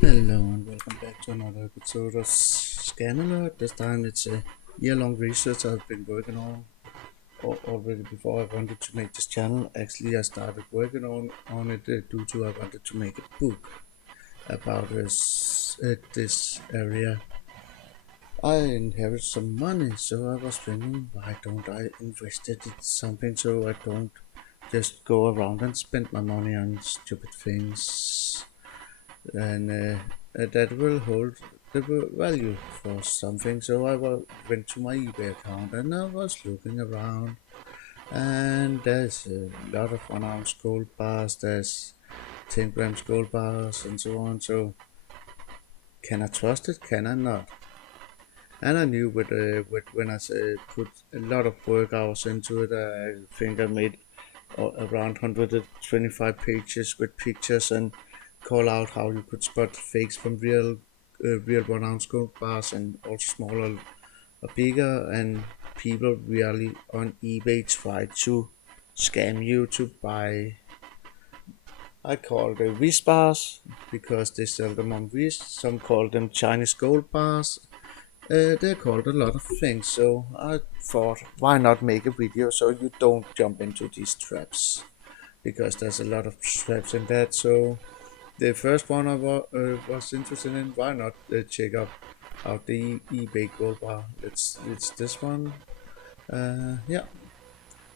Hello and welcome back to another episode of Scan Alert. This time it's a year-long research I've been working on already before I wanted to make this channel. Actually, I started working on it due to I wanted to make a book about this area. I inherited some money, so I was thinking, why don't I invest it in something so I don't just go around and spend my money on stupid things and that will hold the value for something. So went to my eBay account and I was looking around, and there's a lot of 1 ounce gold bars, there's 10 grams gold bars, and so on. So, can I trust it? Can I not? And I knew with when I put a lot of work hours into it, I think I made around 125 pages with pictures and call out how you could spot fakes from real 1 ounce gold bars and also smaller or bigger, and people really on eBay try to scam you to buy. I call them Wish bars because they sell them on Wish. Some call them Chinese gold bars. They're called a lot of things, so I thought, why not make a video so you don't jump into these traps? Because there's a lot of traps in that. So the first one I was interested in, why not check out the eBay gold bar? It's this one. Yeah,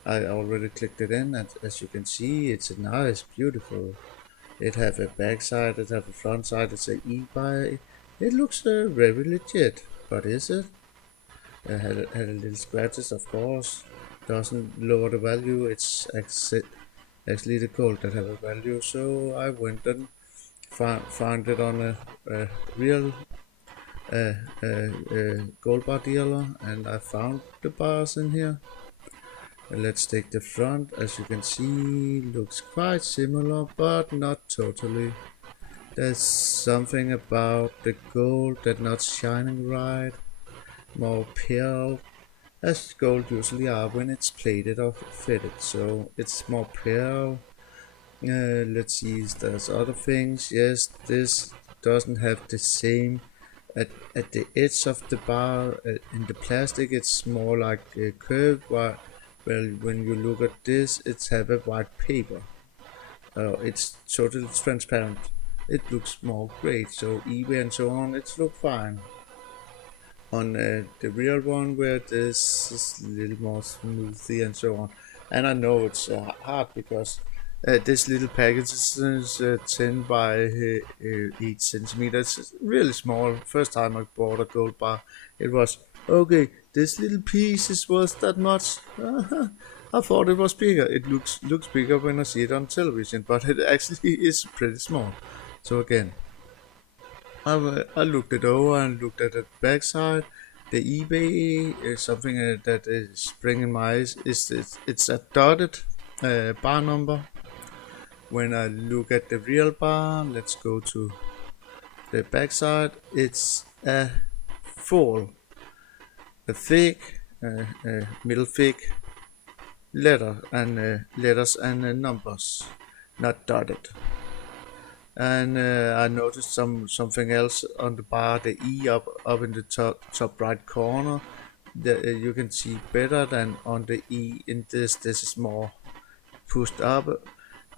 I already clicked it in, and as you can see, it's a nice, beautiful. It have a back side, it have a front side. It's a e-buy. It looks very legit, but is it? Had a little scratches, of course. Doesn't lower the value. It's actually the gold that have a value. So I went and found it on a real gold bar dealer, and I found the bars in here. Let's take the front. As you can see, looks quite similar, but not totally. There's something about the gold that not shining right, more pale, as gold usually are when it's plated or fitted. So it's more pale. Let's see if there's other things. Yes, this doesn't have the same at the edge of the bar. In the plastic, it's more like a curve. While well, when you look at this, it's have a white paper. It's totally transparent. It looks more great. So eBay and so on, it's look fine. On the real one, where this is a little more smoothly and so on. And I know it's hard because this little package is 10 by 8 centimeters. It's really small. First time I bought a gold bar, it was okay. This little piece is worth that much. I thought it was bigger. It looks bigger when I see it on television, but it actually is pretty small. So again, I looked it over and looked at the backside. The eBay is something that is springing my eyes. It's a dotted bar number. When I look at the real bar, let's go to the backside. It's a full, a thick, middle thick letters and numbers, not dotted. And I noticed something else on the bar, the E up in the top right corner. You can see better than on the E in this. This is more pushed up.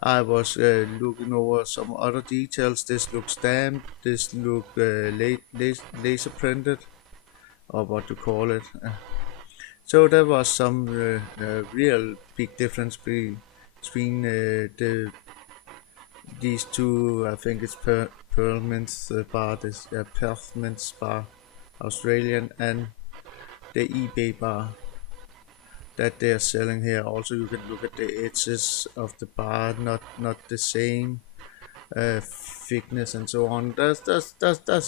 I was looking over some other details. This looks stamped. This look laser printed, or what you call it. So there was some real big difference between these two. I think it's Pearlmint's bar, this Pearlmint's bar, Australian, and the eBay bar that they are selling here. Also, you can look at the edges of the bar, not the same thickness and so on. There's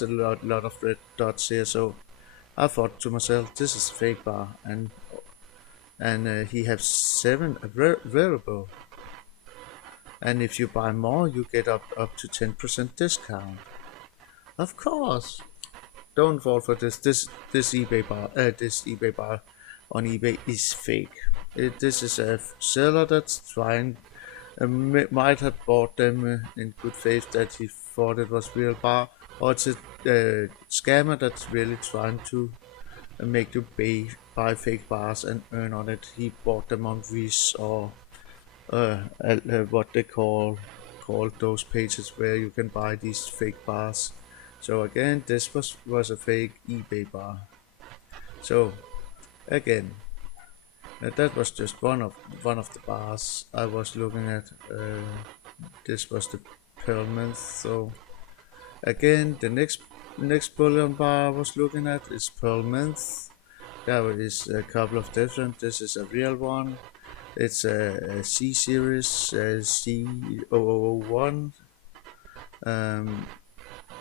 a lot of red dots here. So I thought to myself, this is a fake bar, and he has 7 variable. And if you buy more, you get up to 10% discount. Of course, don't fall for this. This eBay bar on eBay is fake. This is a seller that's trying. Might have bought them in good faith that he thought it was real bar, or it's a scammer that's really trying to make you buy fake bars and earn on it. He bought them on Wish or what they call those pages where you can buy these fake bars. So again, this was a fake eBay bar. So again, that was just one of the bars I was looking at. This was the Pearl Mint. So again, the next bullion bar I was looking at is Pearl Mint. There is a couple of different. This is a real one. It's a C series, C0001.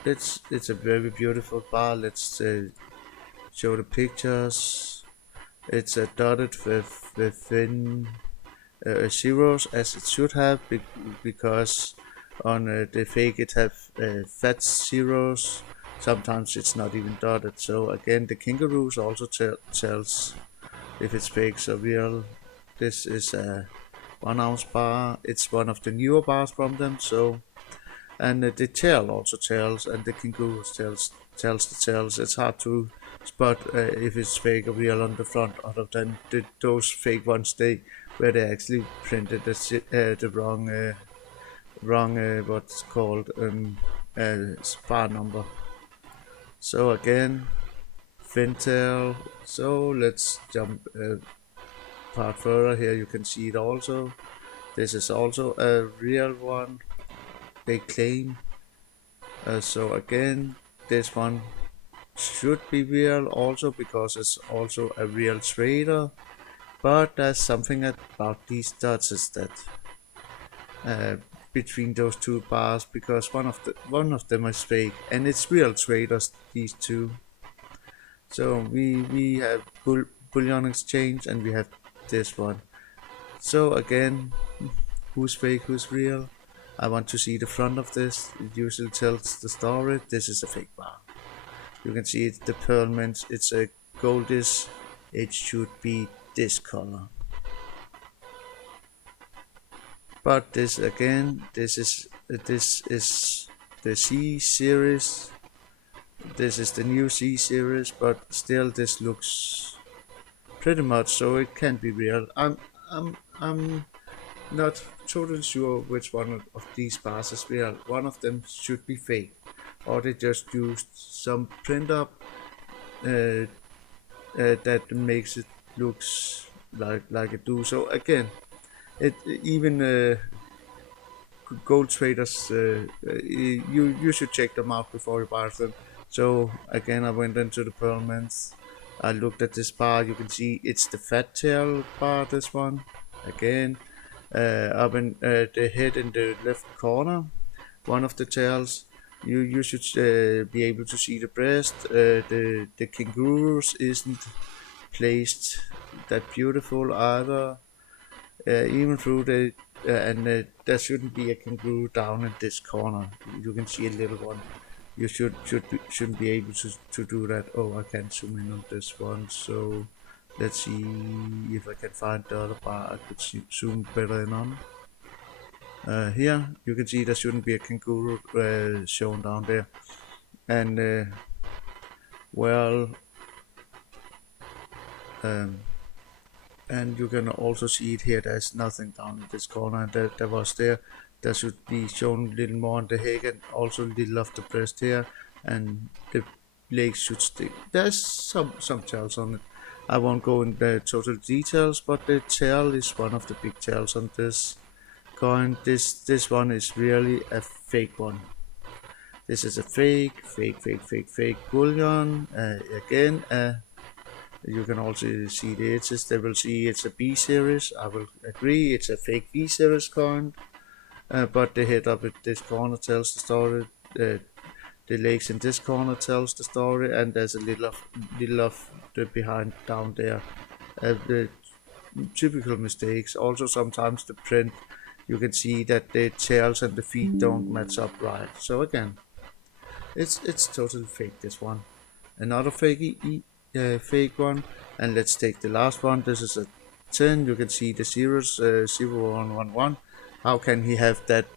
It's a very beautiful bar. Let's show the pictures. It's dotted within zeros as it should have, because on the fake it have fat zeros. Sometimes it's not even dotted. So again, the kangaroos also tells if it's fake or real. This is a 1 ounce bar. It's one of the newer bars from them. So, and the tail also tells, and the kangaroos tells the tails. It's hard to spot if it's fake or real on the front, other than those fake ones where they actually printed the wrong what's called bar number. So again, fintail. So let's jump part further. Here you can see it also. This is also a real one, they claim. So again, this one should be real also, because it's also a real trader. But there's something about these dots is that between those two bars, because one of them is fake, and it's real traders, these two. So we have bullion exchange, and we have this one. So again, who's fake, who's real? I want to see the front of this. It usually tells the story. This is a fake bar. You can see it's the Pearl Mint. It's a goldish. It should be this color. But this again, this is the C series. This is the new C series, but still this looks pretty much so it can be real. I'm not totally sure which one of these bars is real. One of them should be fake, or they just used some print up that makes it looks like it do. So again, even gold traders, you should check them out before you buy them. So again, I went into the Pearl Mints. I looked at this bar. You can see it's the fat tail bar. This one again, up in the head in the left corner, one of the tails. You should be able to see the breast. The kangaroos isn't placed that beautiful either. Even through the and there shouldn't be a kangaroo down in this corner. You can see a little one. You shouldn't be able to do that. Oh, I can't zoom in on this one. So let's see if I can find the other bar I could zoom better in on. Here you can see there shouldn't be a kangaroo shown down there, and well, and you can also see it here. There's nothing down in this corner. There was there. There should be shown a little more on the head, and also a little of the breast here, and the legs should stick. There's some tails on it. I won't go into total details, but the tail is one of the big tails on this coin. This one is really a fake one. This is a fake bullion. Again, you can also see the edges. They will see it's a B series. I will agree, it's a fake B series coin. But the head up at this corner tells the story. The legs in this corner tells the story, and there's a little of the behind down there. The typical mistakes. Also, sometimes the print, you can see that the tails and the feet don't match up right. So again, it's totally fake. This one, another fake one, and let's take the last one. This is a 10. You can see the zeros, 0111. How can he have that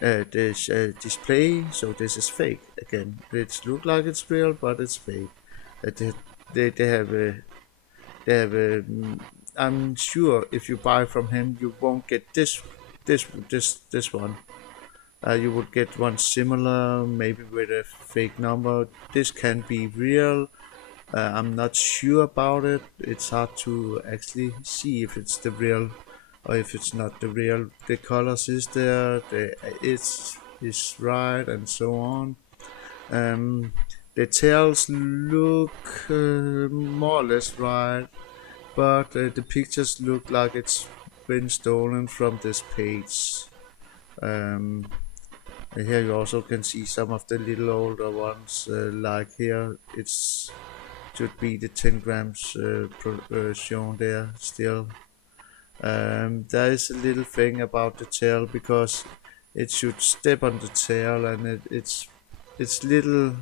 this display. So this is fake again. It looks like it's real, but it's fake. They, they have a I'm sure if you buy from him, you won't get this one. You would get one similar, maybe with a fake number. This can be real. I'm not sure about it. It's hard to actually see if it's the real or if it's not the real. The colors is there, the it's is right, and so on. Um, the tails look more or less right, but the pictures look like it's been stolen from this page. Um, Here you also can see some of the little older ones, like here it's should be the 10 grams shown there still. There is a little thing about the tail because it should step on the tail, and it's little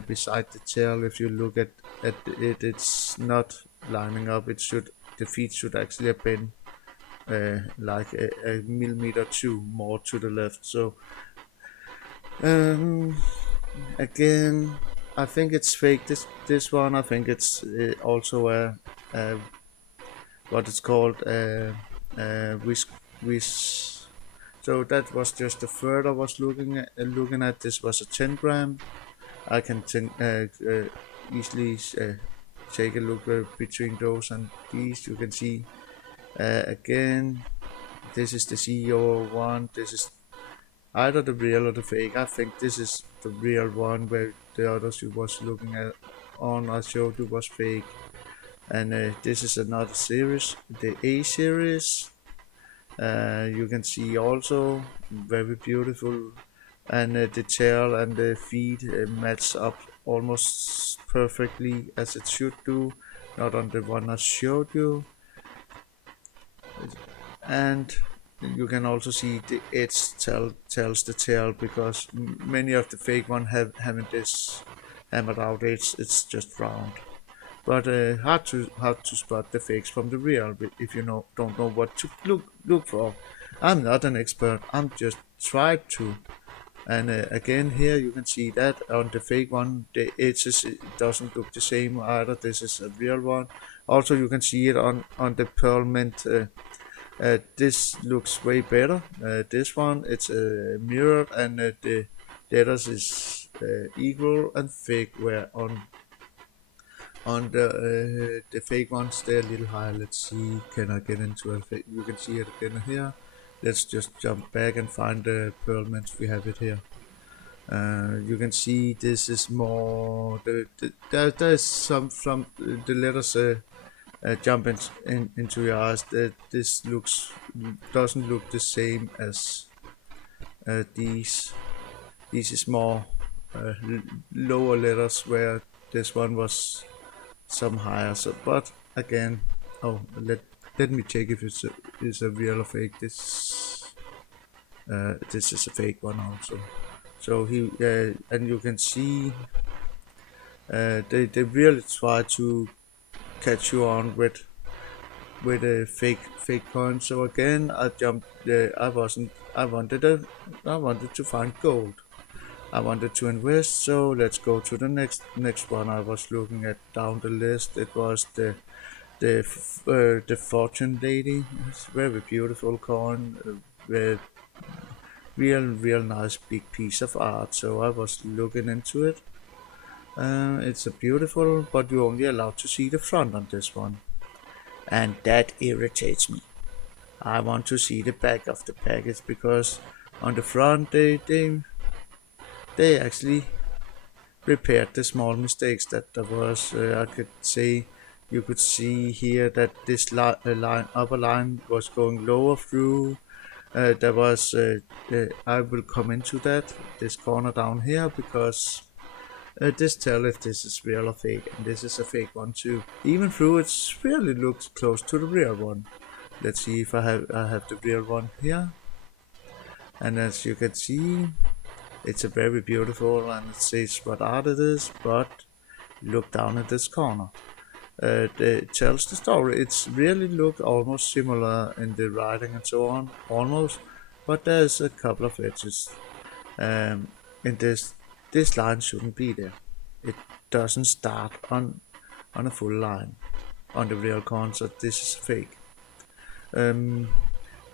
beside the tail. If you look at it, it's not lining up. It should the feet should actually have been like a millimeter or two more to the left. So um, again, I think it's fake. This one, I think it's also a what it's called whisk whisk. So that was just the third I was looking at. This was a 10 gram. I can easily take a look between those and these. You can see again. This is the CEO one. This is either the real or the fake. I think this is the real one, where the others you was looking at on I showed you was fake. And this is another series, the A series. You can see also very beautiful, and the tail and the feet match up almost perfectly as it should do, not on the one I showed you. And you can also see the edge tells the tail, because many of the fake one haven't this hammered out edge. It's just round. But hard to spot the fakes from the real if you don't know what to look for. I'm not an expert. I'm just tried to. And again, here you can see that on the fake one, the edges it doesn't look the same either. This is a real one. Also, you can see it on the pearl mint. This looks way better. This one it's mirrored, and the letters is equal and fake. Where on the fake ones they're a little higher. Let's see, can I get into a fake? You can see it again here. Let's just jump back and find the pearl mints. We have it here. You can see this is more there's some from the letters jump into your eyes. That this doesn't look the same as these. This is more lower letters, where this one was some higher. So, but again, let me check if it's a real or fake. This is a fake one also. So he and you can see they really try to catch you on with a fake coin. So again, I jumped. I wanted to find gold. I wanted to invest. So let's go to the next one I was looking at down the list. It was the fortune lady. It's very beautiful coin. With real nice big piece of art. So I was looking into it. It's a beautiful, but you're only allowed to see the front on this one, and that irritates me. I want to see the back of the package, because on the front they actually repaired the small mistakes that there was. I could say you could see here that this upper line was going lower through. There was I will come into this corner down here, because this tell if this is real or fake, and this is a fake one too. Even though it really looks close to the real one. Let's see if I have the real one here, and as you can see, it's a very beautiful, and it says what art it is. But look down at this corner. It tells the story. It's really look almost similar in the writing and so on, almost, but there's a couple of edges, um, and this line shouldn't be there. It doesn't start on a full line on the real coin, so this is fake. Um,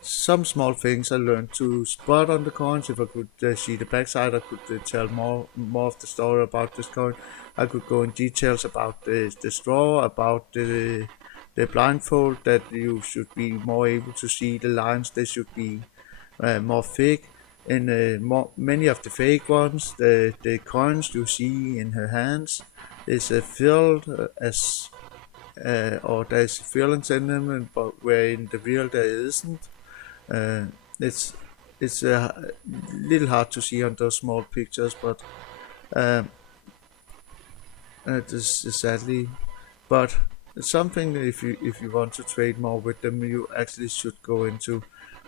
some small things I learned to spot on the coins. If I could see the backside, I could tell more of the story about this coin. I could go in details about the straw, about the blindfold, that you should be more able to see the lines. They should be more thick. And many of the fake ones, the coins you see in her hands, is filled as or there's fillings in them, but where in the real there isn't. Uh, it's it's a little hard to see on those small pictures, but um, this is sadly, but it's something that if you want to trade more with them, you actually should go into.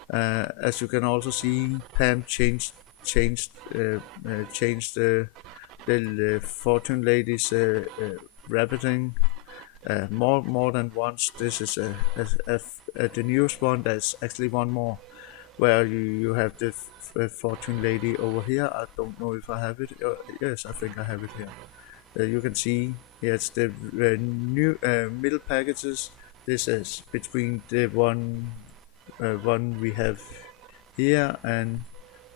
As you can also see, Pam changed the fortune lady's rabbiting more than once. This is the newest one. There's actually one more where you have the fortune lady over here. I don't know if I have it. Yes, I think I have it here. You can see here it's the new middle packages. This is between the one we have here and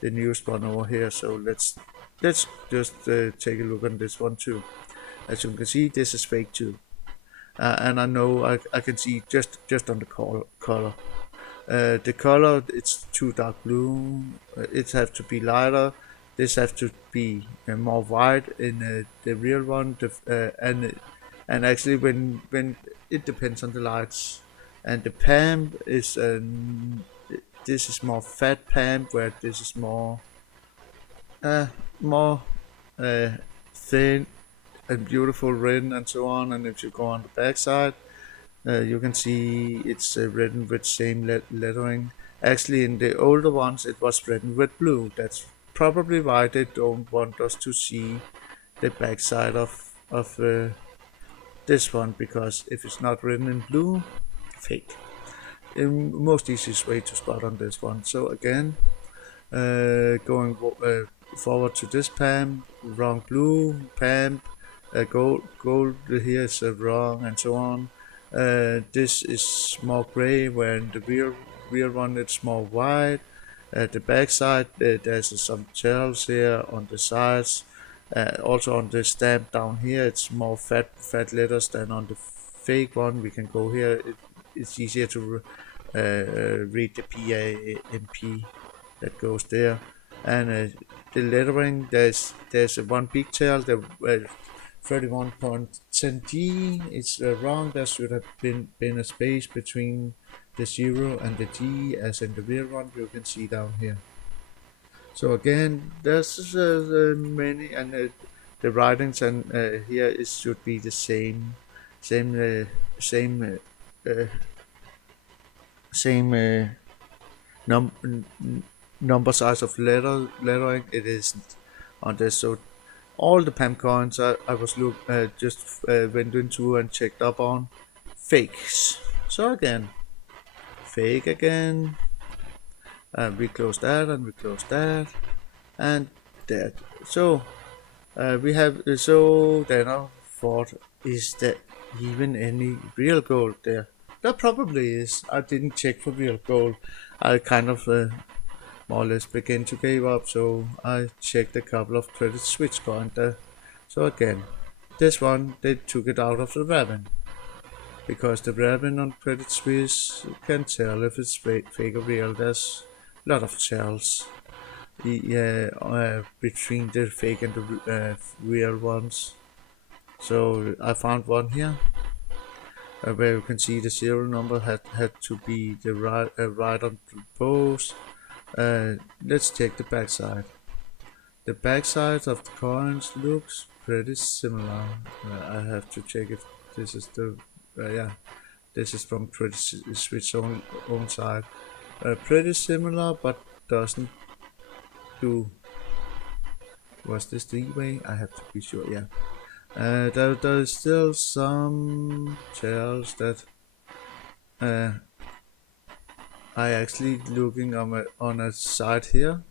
the newest one over here. So let's just take a look on this one too. As you can see, this is fake too. And I know I can see just on the color. The color, it's too dark blue. It have to be lighter. This have to be more white in the real one. And actually when it depends on the lights. And the Pam is this is more fat Pam, where this is more uh, thin and beautiful written and so on. And if you go on the back side, you can see it's written with same lettering. Actually, in the older ones, it was written with blue. That's probably why they don't want us to see the back side of this one, because if it's not written in blue, fake. The most easiest way to spot on this one. So again, going forward to this Pam, wrong blue, Pam, gold here is wrong, and so on. This is more gray, where in the real one it's more white. At the back side, there's some tails here on the sides. Also on the stamp down here, it's more fat letters than on the fake one. We can go here. It's easier to read the PAMP that goes there. And the lettering, there's one big tail, the 31.10D. It's wrong. There should have been a space between the 0 and the D, as in the real one you can see down here. So again, there's many, and the writings and here it should be the same number size of lettering. It isn't on this. So all the Pam coins I was went into and checked up on, fakes. So again, fake again. We close that and we close that and that. So we have then I thought, is there even any real gold there? There probably is. I didn't check for real gold. I kind of more or less began to give up, so I checked a couple of Credit Suisse coins there. So again, this one they took it out of the rabbin, because the rabbin on Credit Suisse can tell if it's fake or real. There's a lot of tells between the fake and the real ones. So I found one here where you can see the serial number had to be the right on both. Let's check the backside. The backside of the coins looks pretty similar. I have to check if this is the yeah. This is from Credit Suisse own side. Pretty similar, but doesn't do. Was this the way? I have to be sure. Yeah. There is still some tells that I actually looking on a site here.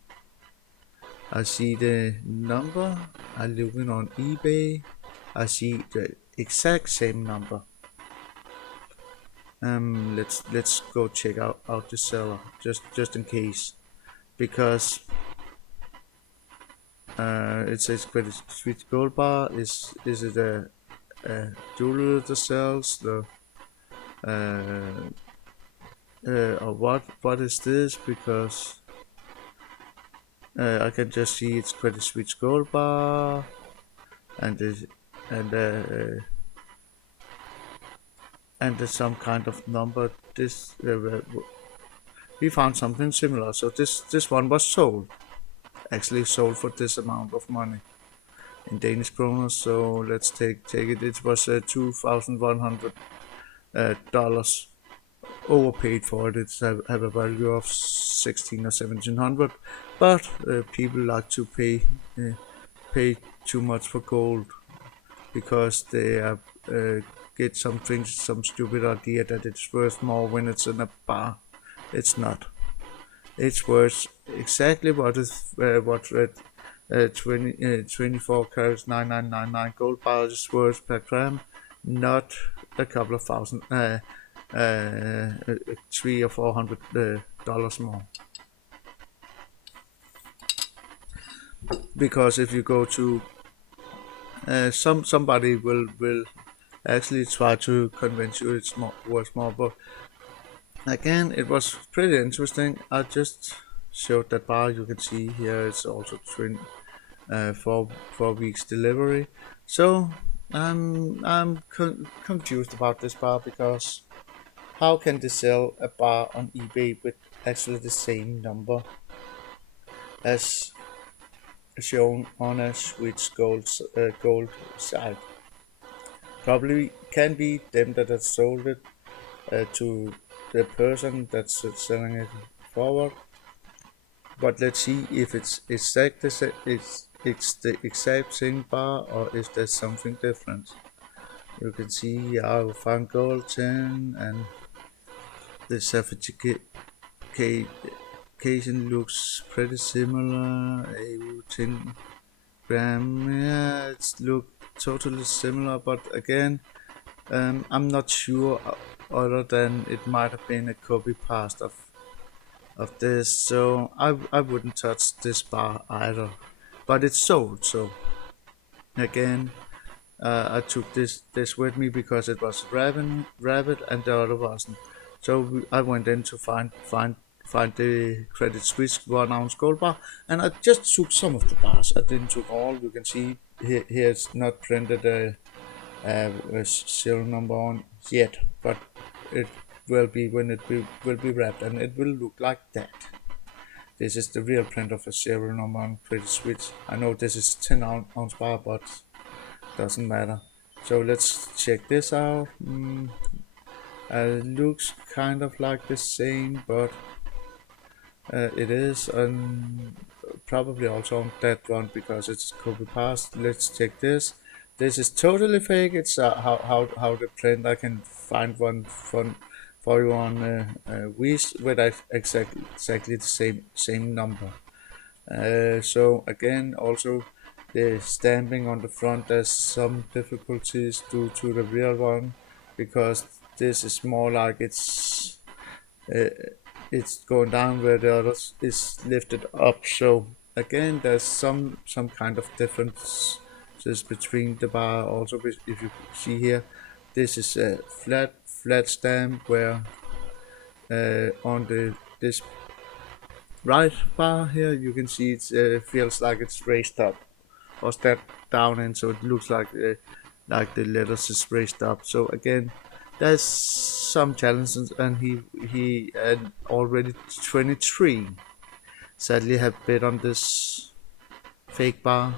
I see the number. I looking on eBay. I see the exact same number. Let's go check out the seller just in case, because it says Credit Suisse Gold Bar. Is it a jeweler that sells the uh, or what is this? Because I can just see it's Credit Suisse Gold Bar, and this, and uh, and there's some kind of number. This we found something similar. So this one was sold, actually sold for this amount of money in Danish kroner. So let's take it. It was $2,100 dollars overpaid for it. It's have a value of 16 or 1700, but people like to pay too much for gold because they get some stupid idea that it's worth more when it's in a bar. It's not. It's worth exactly what is what 24 carats 9999 gold bars is worth per gram, not a couple of thousand, three or $400 more. Because if you go to somebody will actually try to convince you it's more worth more, but again, it was pretty interesting. I just showed that bar. You can see here it's also 4 weeks delivery. So I'm confused about this bar, because how can they sell a bar on eBay with actually the same number as shown on a Swiss gold site? Probably can be them that have sold it to the person that's selling it forward. But let's see if it's the exact same bar, or if there's something different. You can see our found gold 10, and the certification looks pretty similar. A 10 gram, yeah, it's look totally similar, but again, I'm not sure, other than it might have been a copy paste of this, so I wouldn't touch this bar either. But it's sold, so again, I took this with me because it was rabbit and the other wasn't. So I went in to find the Credit Suisse 1 ounce gold bar, and I just took some of the bars. I didn't took all. You can see here it's not printed a serial number on yet, but it will be when it will be wrapped, and it will look like that. This is the real print of a serial number on Credit Suisse. I know this is 10 ounce bar, but doesn't matter. So let's check this out. Looks kind of like the same, but it is probably also on that one because it's copy paste. Let's check this. This is totally fake. It's how the print. I can find one for you on Wish with exactly the same number. So again, also the stamping on the front, there's some difficulties due to the real one, because this is more like it's going down where the other is lifted up. So again, there's some kind of differences between the bar. Also, if you see here, this is a flat stamp, where on this right bar here you can see it feels like it's raised up or stepped down, and so it looks like the letters is raised up. So again, there's some challenges, and he already 23 sadly have bid on this fake bar.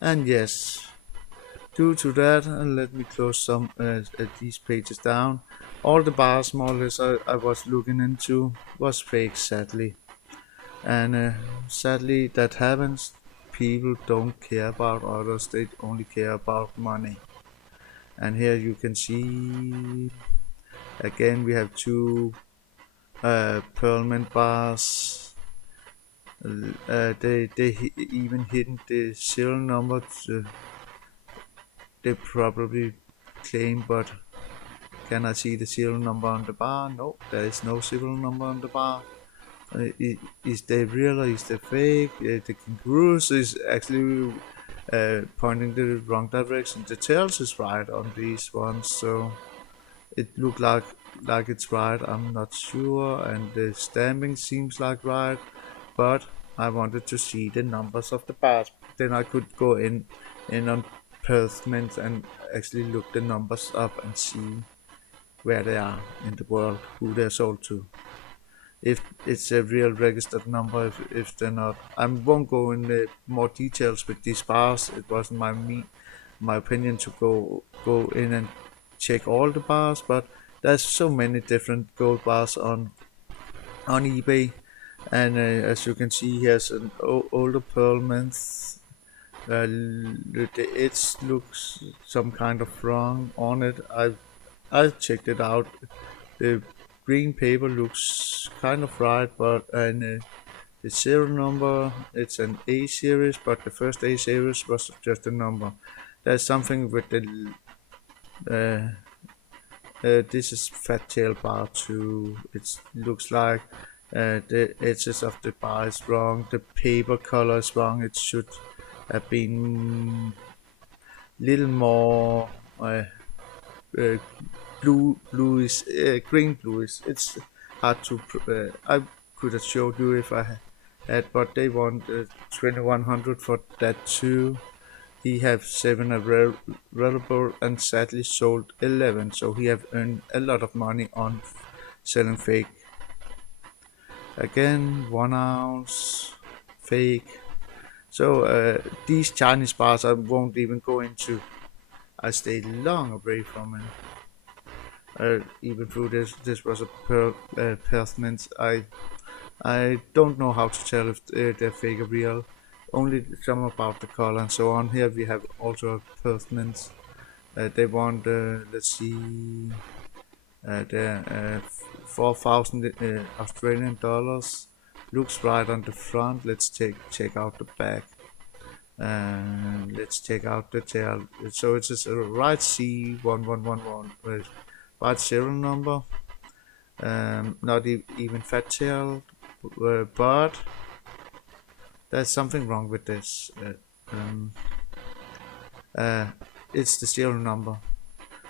And yes, due to that, let me close some these pages down. All the bars more or less I was looking into was fake, sadly. And sadly that happens. People don't care about others, they only care about money. And here you can see again we have two Pearlman bars. They even hidden the serial number. They probably claim, but can I see the serial number on the bar? No, there is no serial number on the bar. Is they real or is they fake? The kangaroos is actually pointing the wrong direction. The tails is right on these ones, so it look like it's right. I'm not sure, and the stamping seems like right, but I wanted to see the numbers of the bars. Then I could go in on Perthmans and actually look the numbers up and see where they are in the world, who they're sold to. If it's a real registered number, if they're not. I won't go in more details with these bars. It wasn't my opinion to go in and check all the bars, but there's so many different gold bars on eBay, and as you can see, here's an older pearl month. The edge looks some kind of wrong on it. I checked it out. The green paper looks kind of right, but the serial number, it's an A series, but the first A series was just a number. There's something with the this is fat tail bar too. It looks like the edges of the bar is wrong. The paper color is wrong. It should have been little more uh, bluish, green bluish. It's hard to. I could have showed you if I had, but they want 2100 for that too. He have 7 available and sadly sold 11, so he have earned a lot of money on selling fake. Again, 1 ounce fake. So these Chinese bars I won't even go into. I stayed long away from it. Even though this was a Perthmans, I don't know how to tell if they're fake or real. Only some about the color and so on. Here we have also Perthmans. They want let's see, the 4,000 Australian dollars. Looks right on the front. Let's check out the back. Let's check out the tail. So it's a right C1111 with right serial number. Not even fat tail, but there's something wrong with this. It's the serial number.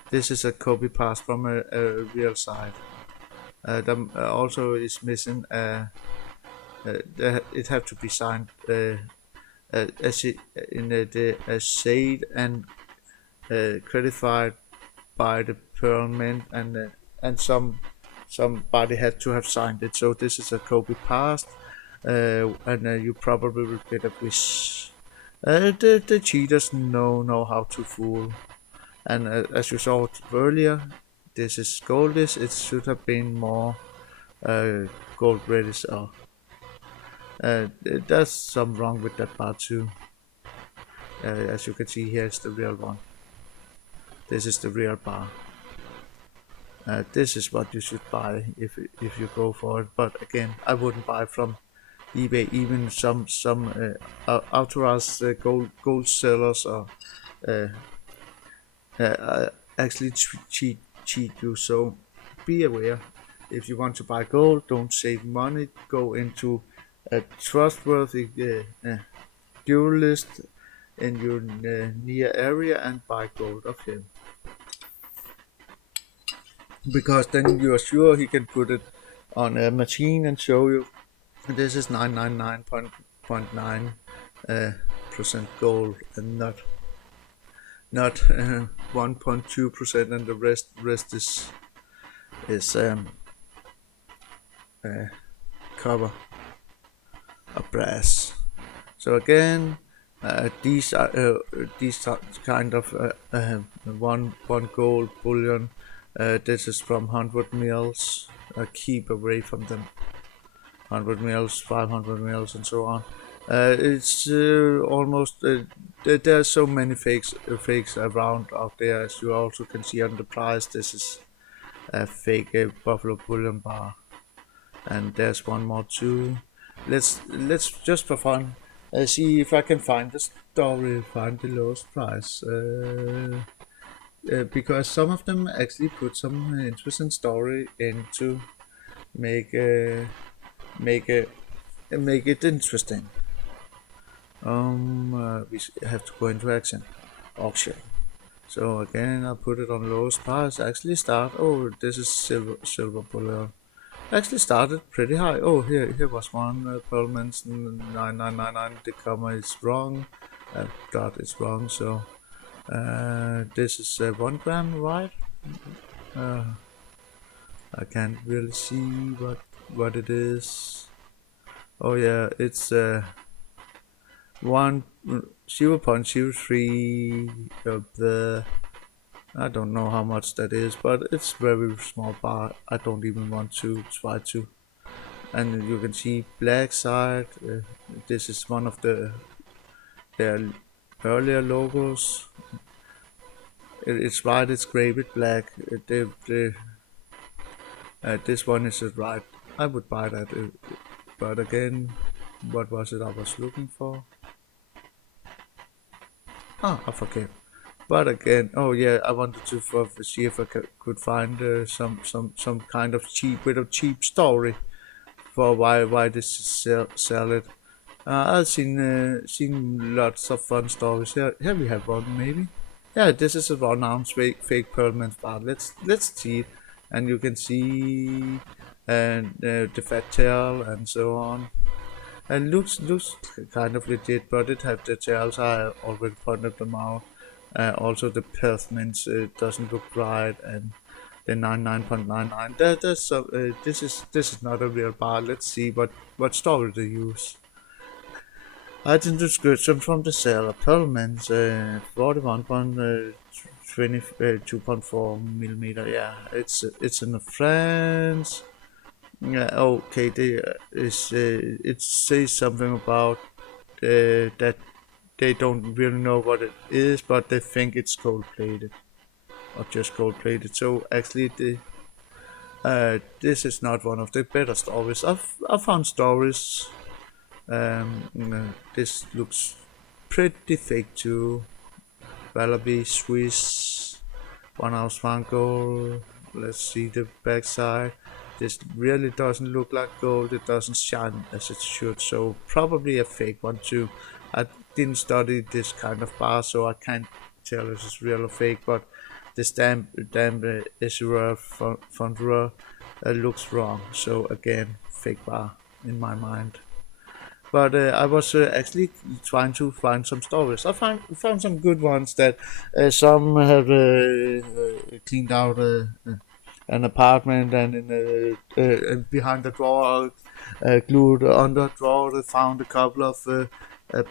This is a copy paste from a real site. Also is missing. It have to be signed as in the shade and credited by the Pearlman, and somebody had to have signed it. So this is a copy paste, and you probably will get a wish. The cheaters know how to fool, and as you saw earlier, this is goldish. It should have been more gold reddish. There's some wrong with that part too. As you can see, here's the real one. This is the real bar. This is what you should buy if you go for it. But again, I wouldn't buy from eBay. Even some authorized gold sellers or actually cheat you. So be aware. If you want to buy gold, don't save money. Go into a trustworthy jewelist in your near area and buy gold of him, because then you are sure he can put it on a machine and show you this is 999.9 percent gold and not 1.2%, and the rest is copper or brass. So again, these are kind of one gold bullion. This is from 100 mils. Keep away from them. 100 mils, 500 mils, and so on. It's almost there are so many fakes around out there, as you also can see on the price. This is a fake Buffalo Bullion bar. and there's one more too. Let's just for fun see if I can find the story, find the lowest price. Because some of them actually put some interesting story into make make uh, make it interesting. We have to go into auction. So again, I put it on lowest price. Actually, start. Oh, this is silver bullet. Actually started pretty high. Oh, here was one Perlman's 9999. The comma is wrong. Dot is wrong. So this is 1 gram, right? Uh, I can't really see what it is. Oh yeah, it's 0.03 of the. I don't know how much that is, but it's very small bar. I don't even want to try to. And you can see black side. This is one of their earlier logos. It's right. It's gray with black. This one is right. I would buy that, but again, what was it I was looking for? Ah, I forget. But again, oh yeah, I wanted to see if I could find some kind of cheap story for why this is sell it. I've seen lots of fun stories. Here we have one maybe. Yeah, this is a renowned fake Perlman spot. Let's see it, and you can see and the fat tail and so on. And looks kind of legit, but it have the tails. I already pointed them out. Also the performance doesn't look right, and the 99.99. That's this is not a real bar. Let's see what story they use. Item description from the seller. Perlman's 41.22.4 millimeter. Yeah, it's in France. Yeah, okay. It says something about that they don't really know what it is, but they think it's gold plated or just gold plated. So actually, this is not one of the better stories. I've found stories. This looks pretty fake too. Wallaby Swiss, 1 ounce Franco. Let's see the backside. This really doesn't look like gold. It doesn't shine as it should. So probably a fake one too. I didn't study this kind of bar, so I can't tell if it's real or fake. But the stamp Esura Fundra looks wrong. So again, fake bar in my mind. But I was actually trying to find some stories. I found some good ones that some have cleaned out an apartment, and behind the drawer, glued under the drawer, they found a couple of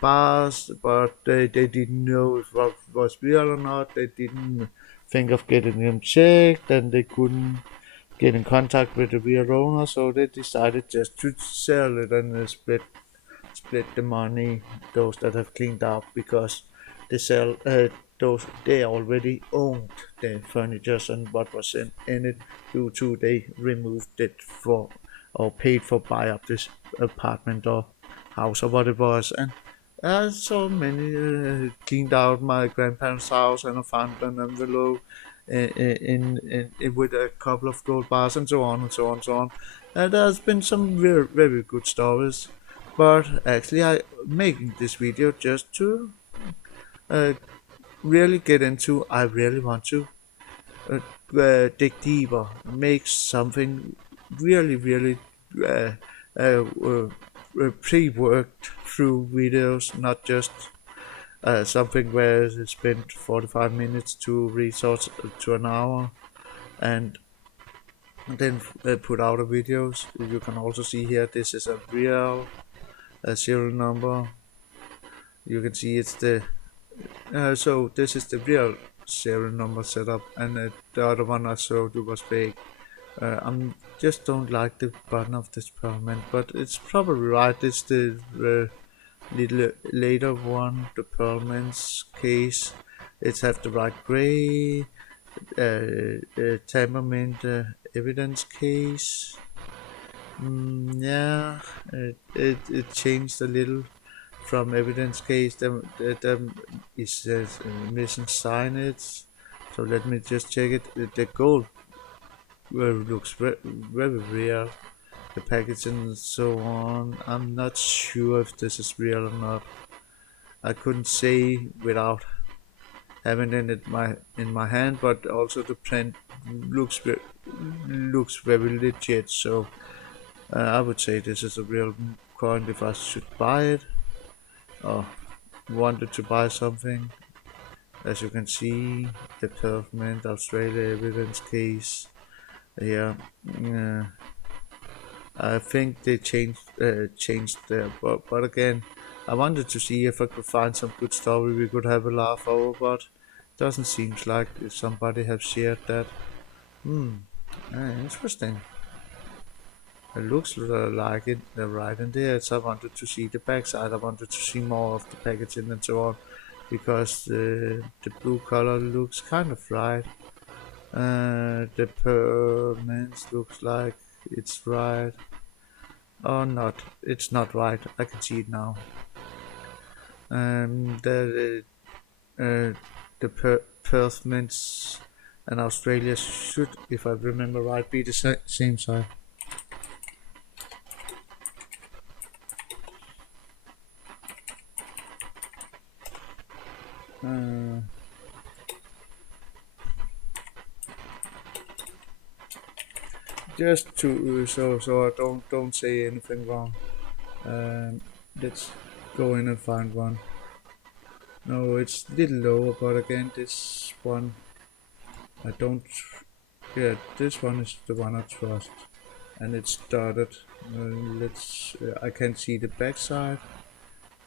bars, but they didn't know if it was real or not. They didn't think of getting them checked, and they couldn't get in contact with the real owner, so they decided just to sell it and split the money, those that have cleaned up, because they sell those they already owned the furniture and what was in it, due to they removed it for or paid for buy up this apartment or house or what it was. And so many cleaned out my grandparents' house, and I found an envelope in with a couple of gold bars and so on and so on and so on. And there's been some very good stories, but actually I making this video just to uh, really get into. I really want to dig deeper, make something really uh, uh, uh, pre-worked through videos, not just something where it spent 45 minutes to research to an hour and then put out a videos. You can also see here this is a real serial number. You can see it's the so this is the real serial number setup, and the other one I showed you was fake. I just don't like the button of this permanent, but it's probably right. It's the little later one, the Perlman's case. It's have the right gray, temperament evidence case. Yeah, it changed a little from evidence case. There is missing signage. So let me just check it. The gold looks very real. The packaging and so on. I'm not sure if this is real or not. I couldn't say without having it in my hand, but also the print looks looks very legit. So I would say this is a real coin if I should buy it or wanted to buy something. As you can see, the Perthment Australia evidence case. Yeah, uh, I think they changed there, but again, I wanted to see if I could find some good story we could have a laugh over, but doesn't seem like somebody have shared that. Hmm, interesting. It looks like it right in there. So I wanted to see the backside. I wanted to see more of the packaging and so on, because the blue color looks kind of right. The permanence looks like it's right. Oh, not. It's not right. I can see it now. The Perth mints and Australia should, if I remember right, be the same size. Uh, just to so I don't say anything wrong. Let's go in and find one. No, it's a little lower, but again, this one I don't. Yeah, this one is the one I trust, and it started. Let's. I can see the backside,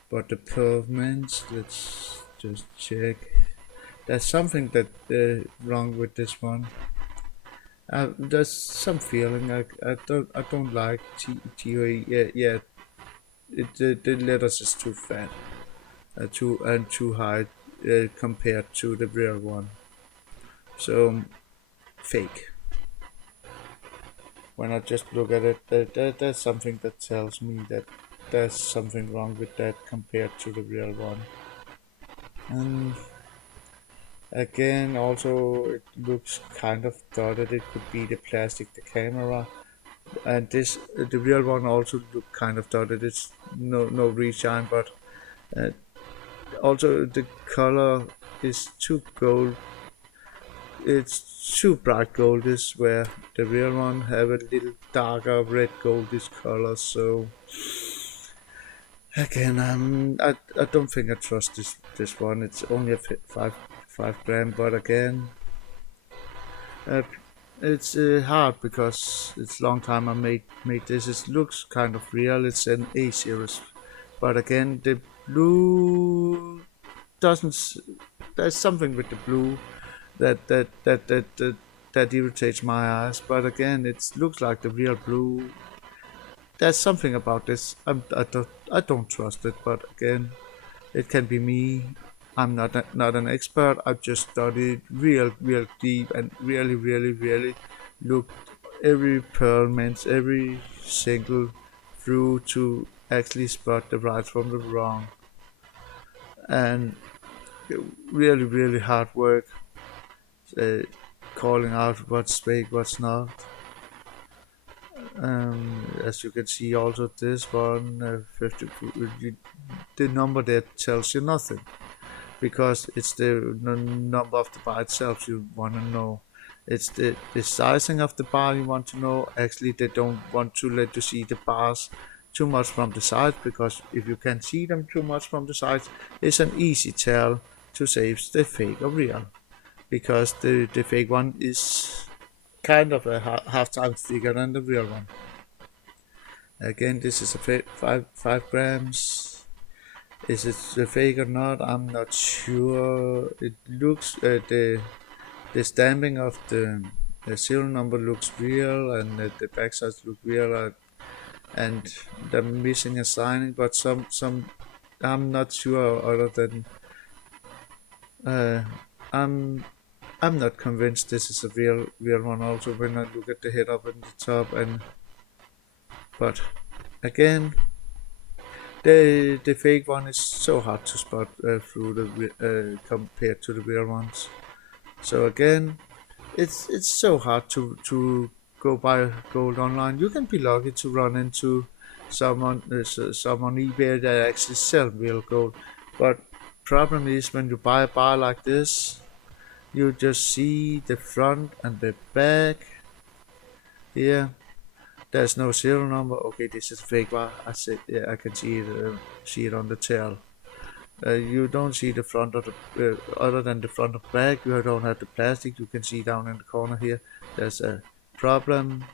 but the pavements. Let's just check. There's something that wrong with this one. There's some feeling I don't like TOE. Yeah. The letters is too fat, too high compared to the real one. So fake. When I just look at it, there's something that tells me that there's something wrong with that compared to the real one. And again, also it looks kind of dotted. It could be the plastic, the camera, and this the real one also look kind of dotted. It's no reshine, but uh, also the color is too gold. It's too bright goldish, where the real one have a little darker red goldish color. So again, I don't think I trust this one. It's only a 5 gram, but again, uh, it's hard because it's long time I made this. It looks kind of real. It's an A series, but again, the blue doesn't. There's something with the blue that irritates my eyes. But again, it looks like the real blue. There's something about this. I don't trust it. But again, it can be me. I'm not an expert. I've just studied real deep and really looked every perlments, every single through to actually spot the right from the wrong. And really hard work, uh, calling out what's fake, what's not. As you can see, also this one, 50, the number there tells you nothing, because it's the number of the bar itself you want to know. It's the sizing of the bar you want to know. Actually, they don't want to let you see the bars too much from the side, because if you can see them too much from the side, it's an easy tell to say if they're fake or real, because the fake one is kind of a half times bigger than the real one. Again, this is a 5 grams. Is it a fake or not? I'm not sure. It looks the stamping of the serial number looks real, and the backside look real, and they're missing a signing, but some I'm not sure. Other than uh, I'm I'm not convinced this is a real one. Also, when I look at the head up and the top, and But again, the fake one is so hard to spot through the compared to the real ones. So again, it's so hard to go buy gold online. You can be lucky to run into some on eBay that actually sell real gold, but problem is when you buy a bar like this, you just see the front and the back here. There's no serial number. Okay, this is fake bar. I said, yeah, I can see it on the tail. You don't see the front of the other than the front of the bag. You don't have the plastic. You can see down in the corner here. There's a problem.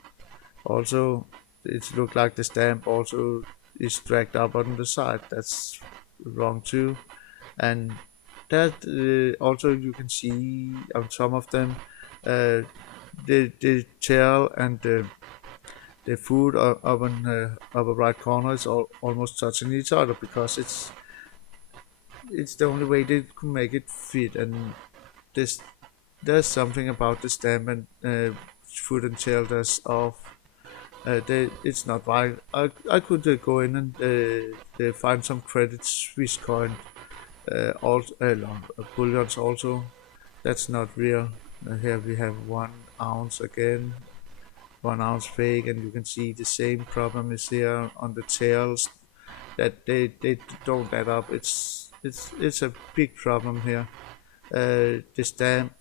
Also, it looks like the stamp also is dragged up on the side. That's wrong too. And that also you can see on some of them, the tail and the foot up in the upper right corner is almost touching each other because it's the only way they could make it fit. And this there's something about the stamp and foot and tail that's off. It's not right. I could go in and find some credit Swiss coin, also bullions also. That's not real. Here we have 1 ounce again, 1 ounce fake, and you can see the same problem is here on the tails that they don't add up. It's a big problem here. The stamp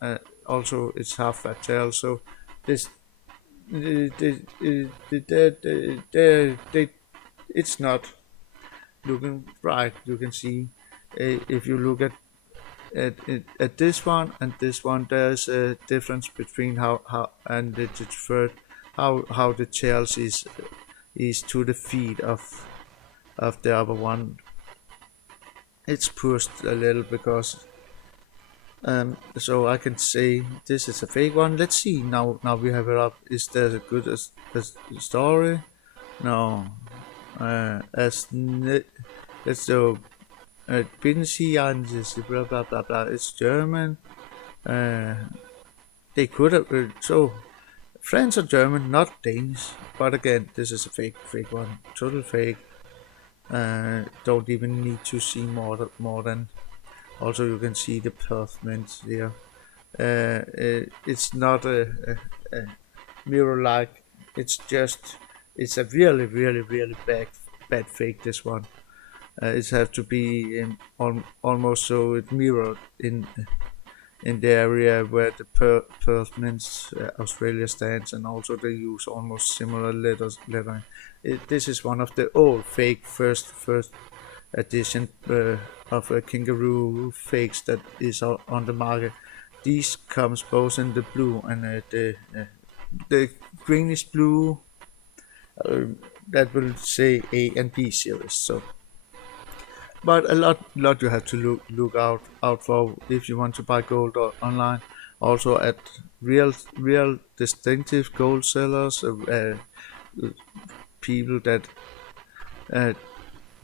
also it's half fat tail, so this it's not looking right. You can see if you look at this one and this one, there's a difference between how and the third how the tails is to the feet of the other one. It's pushed a little because so I can say this is a fake one. Let's see now we have it up. Is there a good as story? No. Let's go. Bin Sie an this blah blah blah blah. It's German. Uh, they could have so French or German, not Danish. But again, this is a fake one, total fake. Don't even need to see more than. Also, you can see the pavement here. It's not a mirror like. It's a really bad fake. This one. It has to be almost so it mirrored in the area where the Perth Australia stands, and also they use almost similar lettering. This is one of the old fake first edition of a kangaroo fakes that is on the market. These comes both in the blue and the greenish blue that will say A and B series. So but a lot you have to look out for if you want to buy gold online. Also at real distinctive gold sellers, people uh,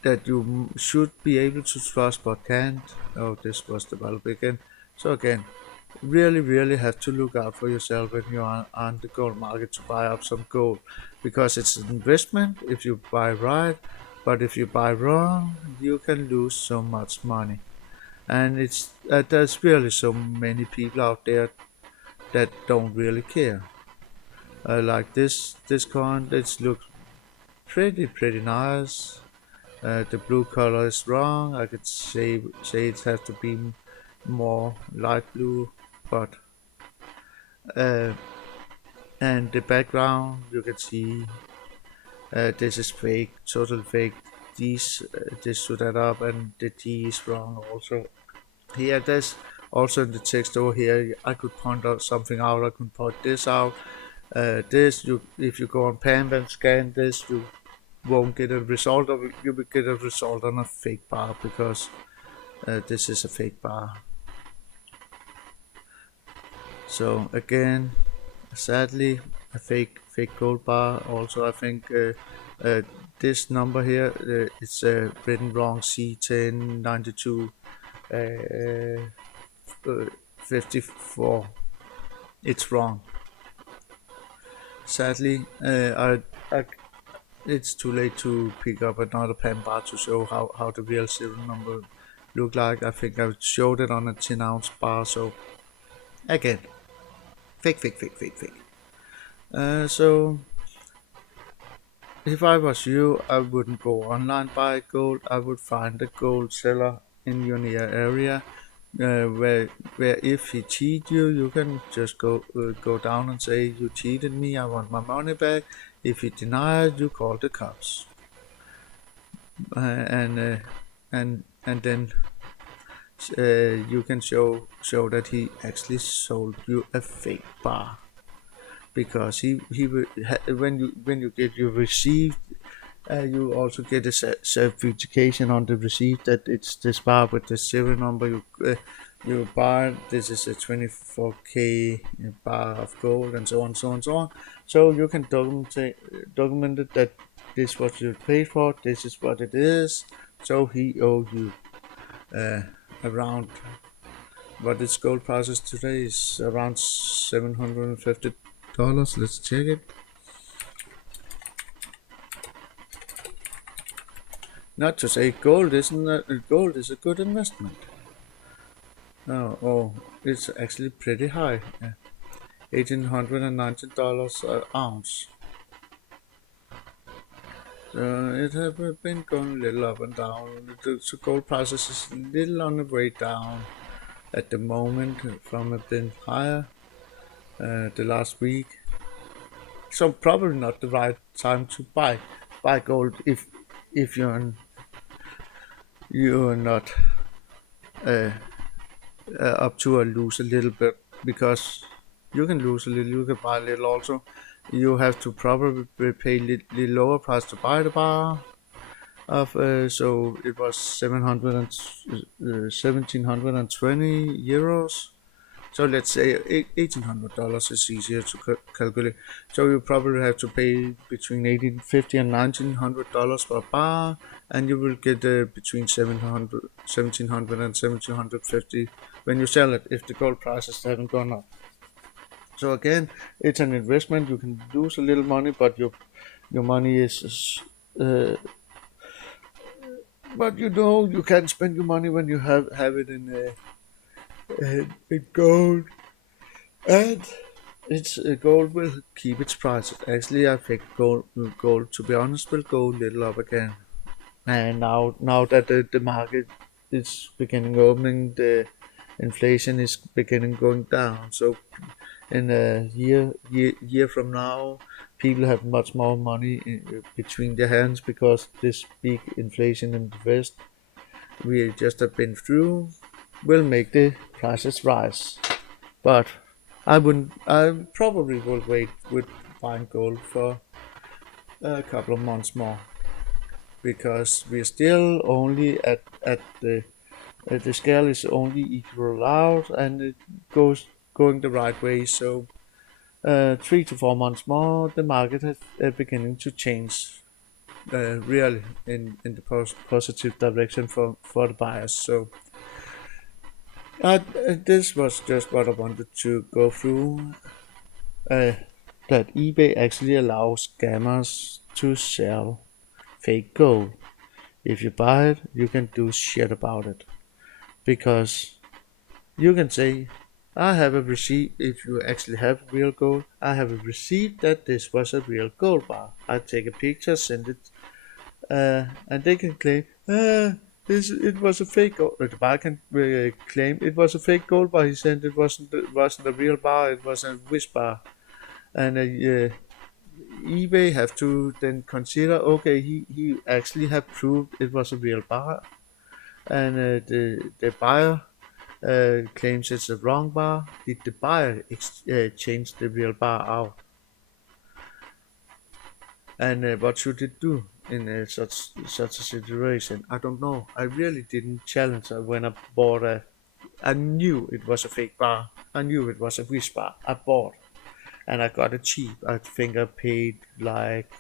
that you should be able to trust but can't. Oh, this was the bulb again. So again, really have to look out for yourself when you are on the gold market to buy up some gold, because it's an investment if you buy right, but if you buy wrong, you can lose so much money. And it's there's really so many people out there that don't really care. Like this coin, it looks pretty nice. The blue color is wrong. I could say it has to be more light blue, but uh, and the background you can see this is fake, total fake. This should add up, and the T is wrong also. Here, there's also in the text over here. I could point out something out. I could point this out. This you if you go on Panda and scan this, you won't get a result of it. You will get a result on a fake bar because this is a fake bar. So again, sadly, a fake gold bar. Also, I think this number here it's written wrong. C1092 54. It's wrong. Sadly, it's too late to pick up another pan bar to show how the real serial number look like. I think I showed it on a 10-ounce bar. So again, fake, fake, fake, fake, fake. So if I was you, I wouldn't go online buy gold. I would find a gold seller in your near area, where if he cheat you, you can just go down and say you cheated me. I want my money back. If he denies, you call the cops, and then you can show that he actually sold you a fake bar, because when you get your receipt, you also get a certification on the receipt that it's this bar with the serial number you buy. This is a 24K bar of gold, and so on, so on, so on. So you can document it that this is what you paid for. This is what it is. So he owe you around, what its gold prices today is around $750. Let's check it. Not to say gold is a good investment. Oh, it's actually pretty high. $1,819 an ounce. It has been going a little up and down. The gold prices is a little on the way down at the moment from a bit higher the last week. So probably not the right time to buy gold if you're not uh, up to or lose a little bit, because you can lose a little, you can buy a little also. You have to probably pay little lower price to buy the bar of so it was 700 and 1720 euros. So let's say $1,800 is easier to calculate. So you probably have to pay between 1850 and $1,900 per bar, and you will get between 700, 1700 and 1750 when you sell it, if the gold prices haven't gone up. So again, it's an investment. You can lose a little money, but your money is but you can spend your money when you have it in gold. And it's gold will keep its price. Actually, I think gold, to be honest, will go a little up again. And now that the market is beginning opening, the inflation is beginning going down. So in a year from now, people have much more money between their hands, because this big inflation in the West we just have been through will make the prices rise. But I wouldn't. I probably will wait with buying gold for a couple of months more, because we're still only at the scale is only equal out, and it goes going the right way. So 3 to 4 months more, the market is beginning to change really in the positive direction for the buyers. So this was just what I wanted to go through. Uh, that eBay actually allows scammers to sell fake gold. If you buy it, you can do shit about it, because you can say, I have a receipt. If you actually have real gold, I have a receipt that this was a real gold bar. I take a picture, send it, and they can claim, it was a fake gold. The bar can claim it was a fake gold bar. He said it wasn't a real bar. It was a wish bar, and eBay have to then consider, okay, he actually have proved it was a real bar, and the buyer claims it's a wrong bar. Did the buyer change the real bar out? And what should it do in such a situation? I don't know. I really didn't challenge her when I bought a. I knew it was a fake bar. I knew it was a wish bar. I bought, and I got it cheap. I think I paid like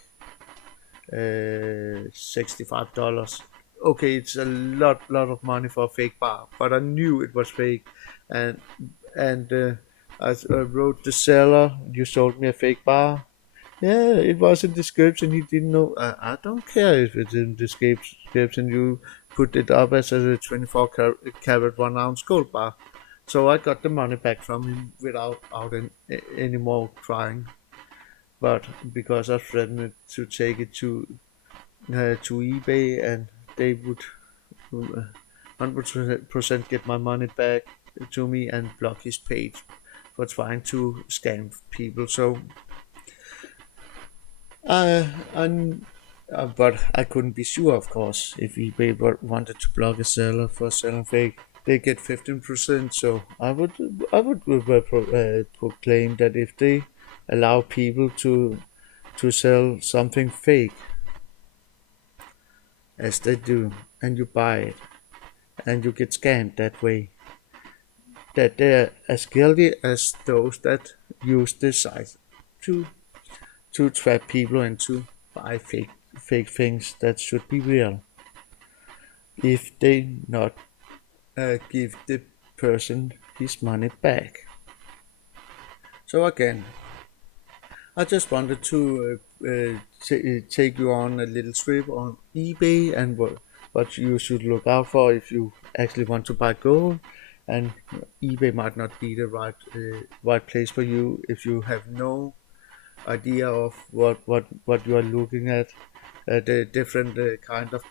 $65. Okay, it's a lot of money for a fake bar, but I knew it was fake, and I wrote the seller, you sold me a fake bar. Yeah, it was in description. He didn't know. I don't care if it's in description. You put it up as a 24 carat 1 ounce gold bar. So I got the money back from him without any more crying. But because I threatened to take it to eBay and they would 100% get my money back to me and block his page for trying to scam people. So Uh, and, but I couldn't be sure, of course, if eBay wanted to block a seller for selling fake. They get 15%, so I would proclaim that if they allow people to sell something fake, as they do, and you buy it, and you get scammed that way, that they're as guilty as those that use this site to trap people into buy fake things that should be real if they not give the person his money back. So again, I just wanted to take you on a little trip on eBay and what you should look out for if you actually want to buy gold. And eBay might not be the right place for you if you have no idea of what you are looking at, the different kind of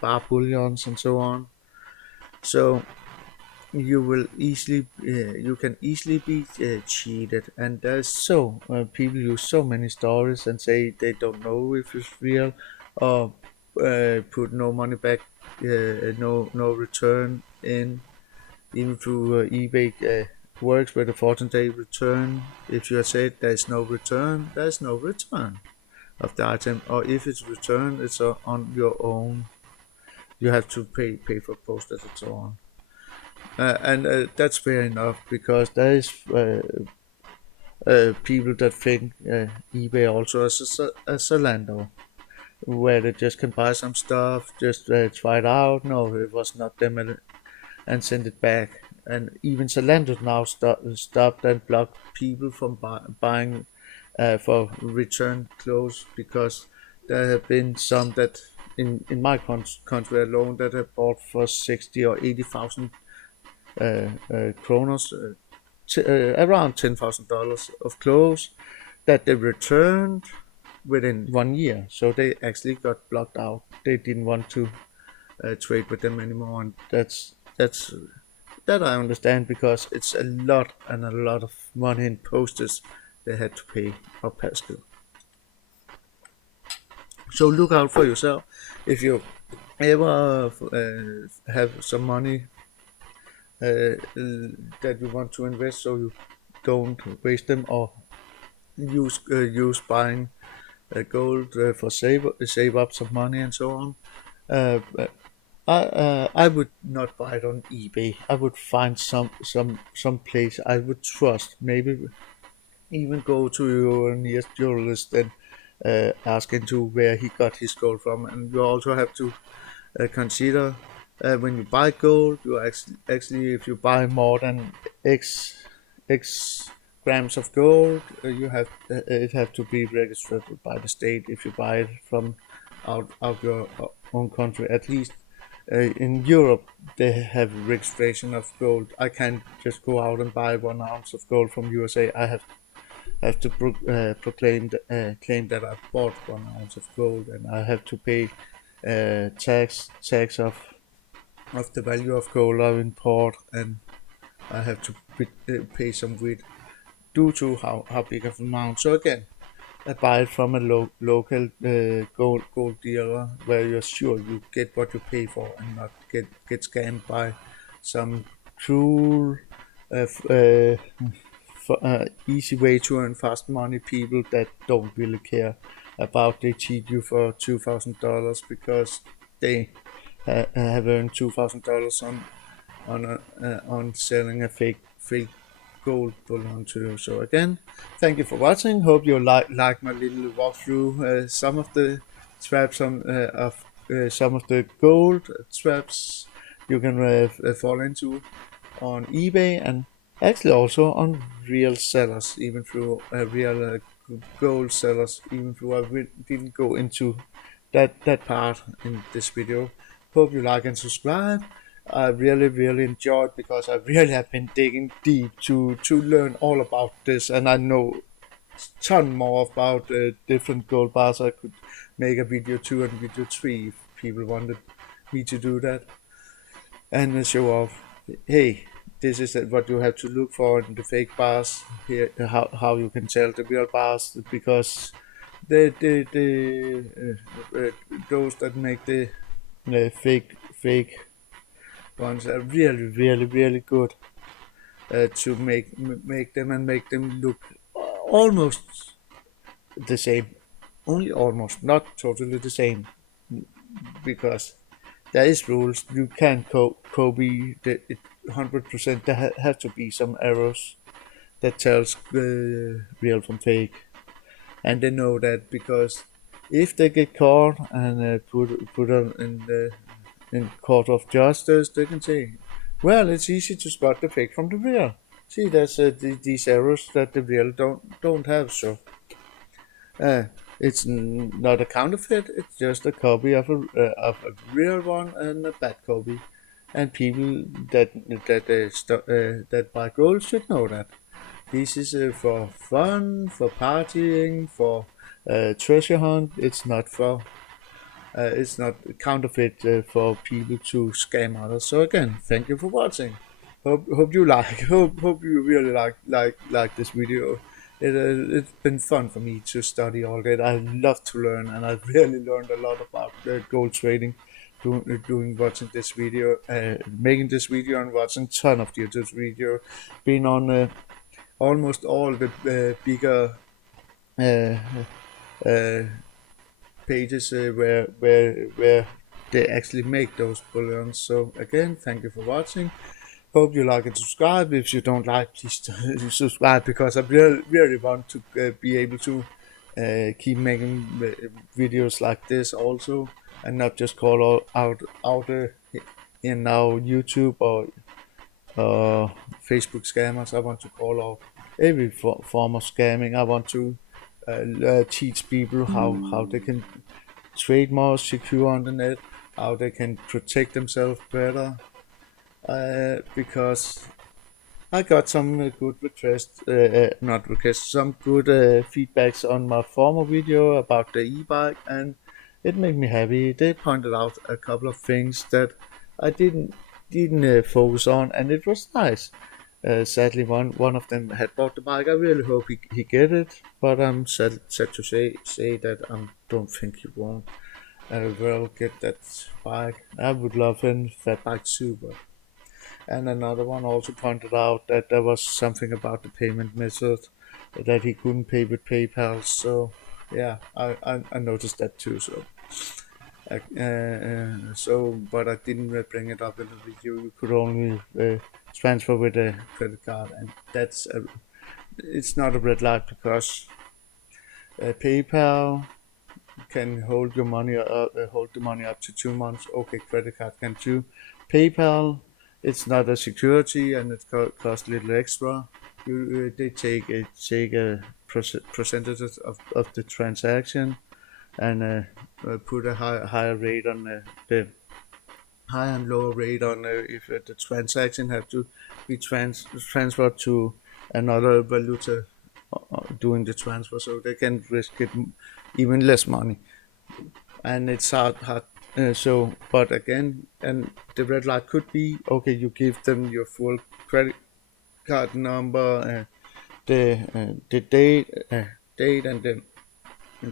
bar bullions and so on. So you can easily be cheated, and there's people use so many stories and say they don't know if it's real or put no money back, no return in, even through eBay works with a 14-day return. If you said there's no return, there's no return of the item, or if it's returned, it's on your own. You have to pay for postage and so on. And that's fair enough because there is people that think eBay also as a Zalando, where they just can buy some stuff, just try it out. No, it was not them, and send it back. And even Zalando now stopped and blocked people from buying for return clothes because there have been some that in my country alone that have bought for 60 or 80,000 kronos, around $10,000 of clothes that they returned within 1 year. So they actually got blocked out. They didn't want to trade with them anymore, and that's that I understand because it's a lot and a lot of money in postage they had to pay or pass through. So look out for yourself if you ever have some money that you want to invest, so you don't waste them or use buying gold for save up some money and so on. Uh, I would not buy it on eBay. I would find some place I would trust. Maybe even go to your nearest journalist and ask into where he got his gold from. And you also have to consider when you buy gold, you actually if you buy more than X grams of gold, you have it have to be registered by the state if you buy it from out your own country. At least in Europe, they have registration of gold. I can't just go out and buy 1 ounce of gold from USA. I have to claim that I bought 1 ounce of gold, and I have to pay tax of the value of gold I import, and I have to pay some weight due to how big of an amount. So again, I buy it from a local gold dealer where you're sure you get what you pay for and not get scammed by some cruel, easy way to earn fast money people that don't really care about they cheat you for $2,000 because they have earned $2,000 on selling a fake gold bullion to you. So again, thank you for watching. Hope you like my little walkthrough. Some of the traps of some of the gold traps you can fall into on eBay, and actually also on real sellers, even through real gold sellers, even though I didn't go into that part in this video. Hope you like and subscribe. I really enjoyed, because I really have been digging deep to learn all about this, and I know ton more about different gold bars. I could make a video 2 and video 3 if people wanted me to do that, and show off, hey, this is what you have to look for in the fake bars. Here, how you can tell the real bars, because those that make the fake ones are really good to make them look almost the same, only almost, not totally the same, because there is rules. You can't copy the 100%. There have to be some errors that tells real from fake, and they know that, because if they get caught and put on in court of justice, they can say, well, it's easy to spot the fake from the real. See, there's these errors that the real don't have. So it's not a counterfeit. It's just a copy of a real one and a bad copy. And people that buy gold should know that. This is for fun, for partying, for treasure hunt. It's not for it's not counterfeit for people to scam others. So again, thank you for watching. Hope you like. Hope you really like this video. It's been fun for me to study all that. I love to learn, and I've really learned a lot about gold trading doing watching this video, making this video, and watching ton of YouTube video, being on almost all the bigger pages where they actually make those bullions. So again, thank you for watching. Hope you like and subscribe. If you don't like, please subscribe, because I really want to be able to keep making videos like this also, and not just call out in now YouTube or Facebook scammers. I want to call out every form of scamming. I want to teach people how they can trade more secure on the net, how they can protect themselves better, because I got some good some good feedbacks on my former video about the e-bike, and it made me happy. They pointed out a couple of things that I didn't focus on, and it was nice. Sadly, one of them had bought the bike. I really hope he get it, but I'm sad to say that I don't think he won't will get that bike. I would love him that bike too, but. And another one also pointed out that there was something about the payment method, that he couldn't pay with PayPal. So yeah, I noticed that too. So but I didn't bring it up in the video. You could only transfer with a credit card, and it's not a red light, because PayPal can hold your money hold the money up to 2 months. Okay, credit card can too. PayPal, it's not a security, and it costs a little extra. They take a percentage of the transaction, and put a higher rate on the high and lower rate on if the transaction have to be transferred to another valuta doing the transfer, so they can risk it even less money, and it's hard. So, but again, and the red light could be, okay, you give them your full credit card number, the date and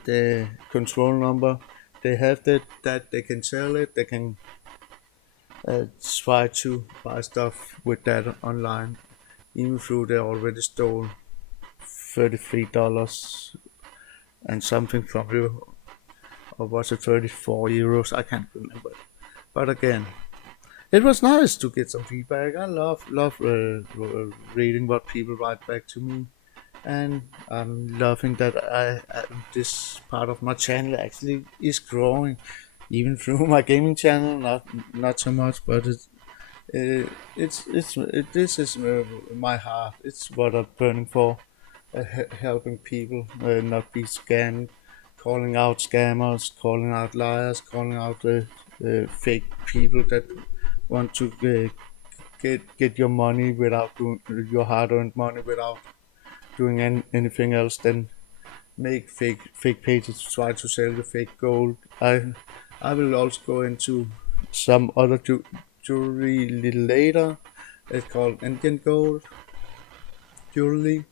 the control number. They have that they can sell it. They can try to buy stuff with that online, even though they already stole $33 and something from you, or was it 34 euros? I can't remember. But again, it was nice to get some feedback. I love reading what people write back to me, and I'm loving that this part of my channel actually is growing, even through my gaming channel. Not so much, but this is my heart. It's what I'm burning for. helping people not be scammed, calling out scammers, calling out liars, calling out fake people that want to get your money without doing your hard-earned money without doing anything else than make fake pages to try to sell you fake gold. I will also go into some other jewelry a little later. It's called Indian gold jewelry.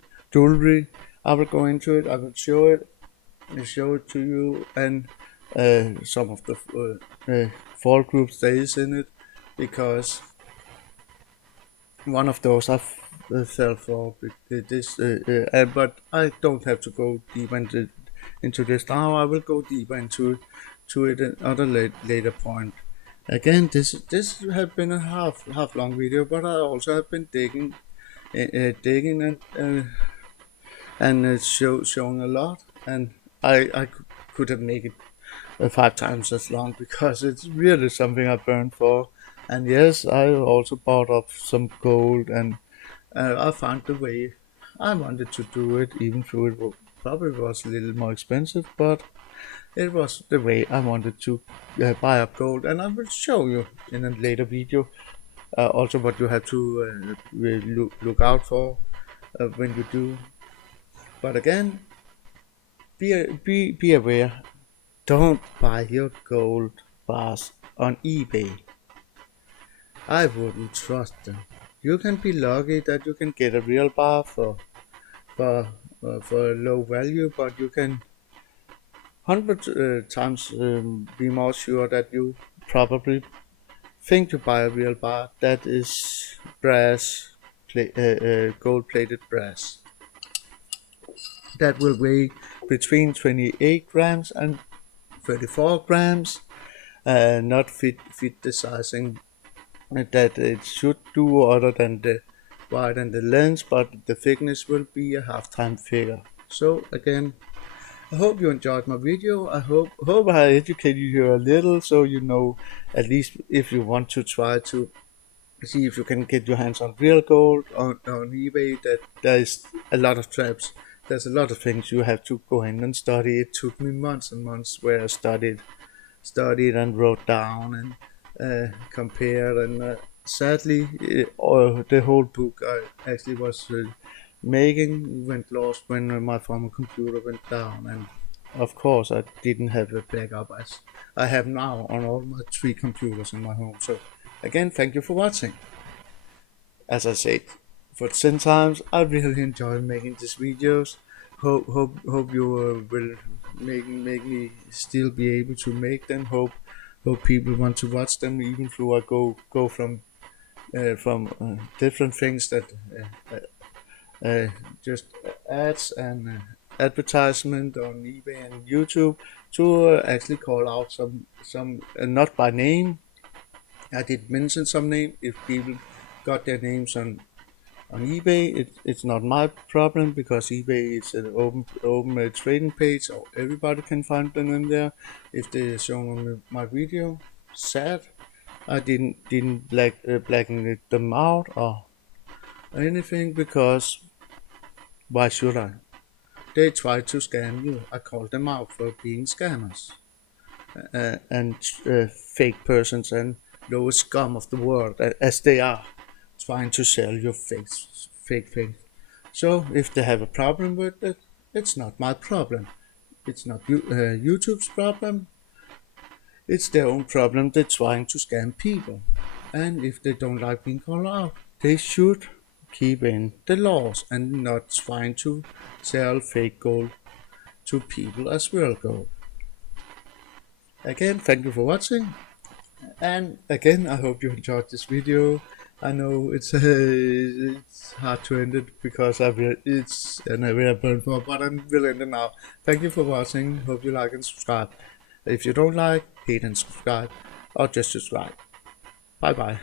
I will go into it. I will show it to you, and some of the fall group stays in it, because one of those I fell for this, but I don't have to go deep into this now. I will go deeper into it another later point. Again, this has been a half long video, but I also have been digging and showing a lot, and I could have made it 5 times as long, because it's really something I burned for. And yes, I also bought up some gold, and I found the way I wanted to do it, even though it probably was a little more expensive, but it was the way I wanted to buy up gold. And I will show you in a later video also what you have to look out for when you do. But again, be aware. Don't buy your gold bars on eBay. I wouldn't trust them. You can be lucky that you can get a real bar for a low value, but you can 100 times be more sure that you probably think to buy a real bar that is brass, gold-plated brass. That will weigh between 28 grams and 34 grams, not fit the sizing that it should do, other than the wide and the length, but the thickness will be a half-time figure. So again, I hope you enjoyed my video. I hope I educated you a little, so you know, at least if you want to try to see if you can get your hands on real gold on eBay, that there is a lot of traps. There's a lot of things you have to go in and study. It took me months and months where I studied and wrote down and compared, and sadly the whole book I actually was making went lost when my former computer went down, and of course I didn't have a backup as I have now on all my 3 computers in my home. So again, thank you for watching. As I said for 10 times, I really enjoy making these videos. Hope you will make me still be able to make them. Hope people want to watch them, even though I go from different things that just ads and advertisement on eBay and YouTube, to actually call out some not by name. I did mention some name. If people got their names on eBay, it's not my problem, because eBay is an open trading page, so everybody can find them in there. If they're shown on my video, sad I didn't blacken them out or anything, because why should I? They try to scam you. I call them out for being scammers and fake persons and lowest scum of the world, as they are, trying to sell your fake things. So if they have a problem with it, it's not my problem. It's not YouTube's problem. It's their own problem. They're trying to scam people, and if they don't like being called out, they should keep in the laws and not trying to sell fake gold to people as real gold. Again, thank you for watching, and again, I hope you enjoyed this video. I know it's hard to end it, because it's an area burned for, but I will end it now. Thank you for watching. Hope you like and subscribe. If you don't like, hate and subscribe, or just subscribe. Bye bye.